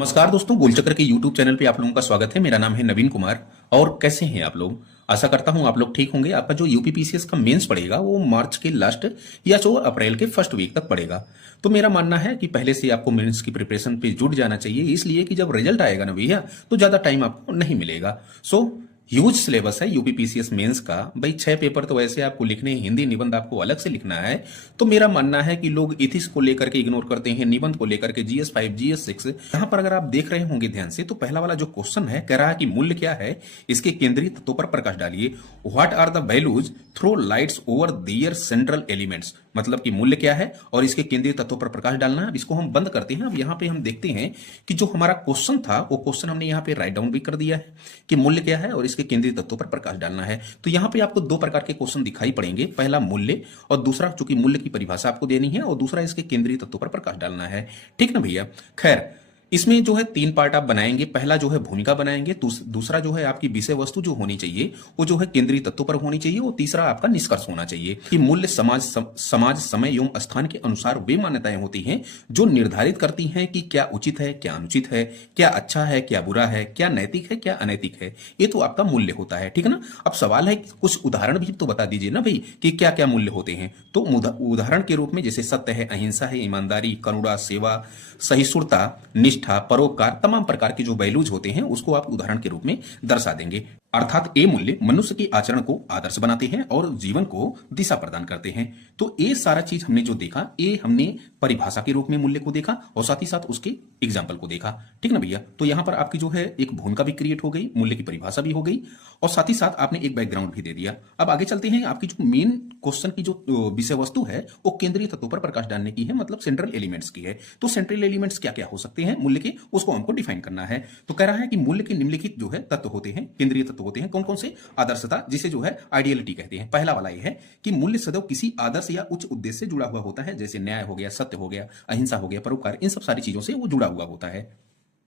नमस्कार दोस्तों, गोलचक्र के YouTube चैनल पे आप लोगों का स्वागत है। मेरा नाम है नवीन कुमार। और कैसे हैं आप लोग? आशा करता हूं आप लोग ठीक होंगे। आपका जो यूपीपीसीएस का मेंस पड़ेगा वो मार्च के लास्ट या जो अप्रैल के फर्स्ट वीक तक पड़ेगा। तो मेरा मानना है कि पहले से आपको मेंस की प्रिपरेशन पे जुट जाना चाहिए, इसलिए कि जब रिजल्ट आएगा ना भैया तो ज्यादा टाइम आपको नहीं मिलेगा। सो ह्यूज सिलेबस है यूपीपीसीएस मेंस का। भाई 6 पेपर तो वैसे आपको लिखने हैं, हिंदी निबंध आपको अलग से लिखना है। तो मेरा मानना है कि लोग इथिक्स को लेकर के इग्नोर करते हैं, निबंध को लेकर के GS5 GS6। यहाँ पर अगर आप देख रहे होंगे ध्यान से तो पहला वाला जो क्वेश्चन है कह रहा है कि मूल्य क्या है, इसके केंद्रीय तत्वों पर प्रकाश डालिए। What are the values throw lights over their central elements. मतलब कि मूल्य क्या है और इसके केंद्रीय तत्वों पर प्रकाश डालना है। अब इसको हम बंद करते हैं। अब यहाँ पे हम देखते हैं कि जो हमारा क्वेश्चन था वो क्वेश्चन हमने यहाँ पे राइट डाउन भी कर दिया है कि मूल्य क्या है और इसके केंद्रीय तत्वों पर प्रकाश डालना है। तो यहाँ पे आपको दो प्रकार के क्वेश्चन दिखाई पड़ेंगे, पहला मूल्य और दूसरा चूंकि मूल्य की परिभाषा आपको देनी है और दूसरा इसके केंद्रीय तत्वों पर प्रकाश डालना है। ठीक ना भैया? खैर, इसमें जो है 3 पार्ट आप बनाएंगे। पहला जो है भूमिका बनाएंगे, दूसरा जो है आपकी विषय वस्तु जो होनी चाहिए वो जो है केंद्रीय तत्वों पर होनी चाहिए, और तीसरा आपका निष्कर्ष होना चाहिए कि मूल्य समाज समय एवं स्थान के अनुसार वे मान्यताएं होती हैं जो निर्धारित करती हैं कि क्या उचित है, क्या अनुचित है, क्या अच्छा है, क्या बुरा है, क्या नैतिक है, क्या अनैतिक है। ये तो आपका मूल्य होता है। ठीक है ना? अब सवाल है कि कुछ उदाहरण भी तो बता दीजिए ना भाई कि क्या क्या मूल्य होते हैं। तो उदाहरण के रूप में जैसे सत्य है, अहिंसा है, ईमानदारी, करुणा, सेवा, सहिष्णुता, निष्ठा, परोपकार, तमाम प्रकार के जो वैल्यूज होते हैं उसको आप उदाहरण के रूप में दर्शा देंगे। अर्थात ये मूल्य मनुष्य के आचरण को आदर्श बनाते हैं और जीवन को दिशा प्रदान करते हैं। तो ये सारा चीज हमने जो देखा, ये हमने परिभाषा के रूप में मूल्य को देखा और साथ ही साथ उसके एग्जाम्पल को देखा। ठीक ना भैया? तो यहां पर आपकी जो है एक भूमिका भी क्रिएट हो गई, मूल्य की परिभाषा भी हो गई और साथ ही साथ आपने एक बैकग्राउंड भी दे दिया। अब आगे चलते हैं। आपकी जो मेन क्वेश्चन की जो विषय वस्तु है वो केंद्रीय तत्वों पर प्रकाश डालने की है, मतलब सेंट्रल एलिमेंट्स की है। तो सेंट्रल एलिमेंट्स क्या क्या हो सकते हैं मूल्य के, उसको हमको डिफाइन करना है। तो कह रहा है कि मूल्य के निम्नलिखित जो है तत्व होते हैं, केंद्रीय तत्व होते हैं। कौन कौन से? आदर्शता, जिसे जो है आइडियलिटी कहते हैं। पहला वाला ये है कि मूल्य सदैव किसी आदर्श या उच्च उद्देश्य से जुड़ा हुआ होता है, जैसे न्याय हो गया, सत्य हो गया, अहिंसा हो गया, परोपकार, इन सब सारी चीजों से वो जुड़ा हुआ होता है।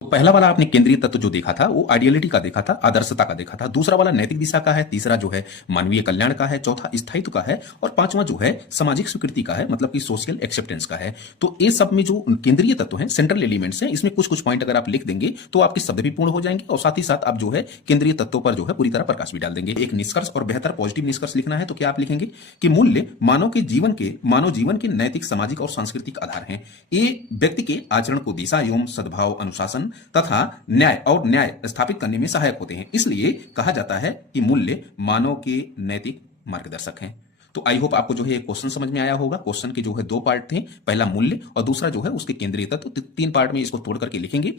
तो पहला वाला आपने केंद्रीय तत्व जो देखा था वो आइडियलिटी का देखा था, आदर्शता का देखा था। दूसरा वाला नैतिक दिशा का है, तीसरा जो है मानवीय कल्याण का है, चौथा स्थायित्व का है और पांचवा जो है सामाजिक स्वीकृति का है, मतलब कि सोशल एक्सेप्टेंस का है। तो ये सब में जो केंद्रीय तत्व हैं, सेंट्रल एलिमेंट्स हैं, इसमें कुछ कुछ पॉइंट अगर आप लिख देंगे तो आपके शब्द भी पूर्ण हो जाएंगे और साथ ही साथ आप जो है केंद्रीय तत्वों पर जो है पूरी तरह प्रकाश भी डाल देंगे। एक निष्कर्ष और बेहतर पॉजिटिव निष्कर्ष लिखना है तो क्या आप लिखेंगे कि मूल्य मानव जीवन के नैतिक, सामाजिक और सांस्कृतिक आधार हैं। ये व्यक्ति के आचरण को दिशा एवं सद्भाव, अनुशासन तथा न्याय स्थापित करने में सहायक होते हैं। इसलिए कहा जाता है कि मूल्य मानव के नैतिक मार्गदर्शक हैं। तो आई होप आपको जो है ये क्वेश्चन समझ में आया होगा। क्वेश्चन के जो है 2 पार्ट थे, पहला मूल्य और दूसरा जो है उसके केंद्रीय तत्व। 3 पार्ट में इसको तोड़ करके लिखेंगे।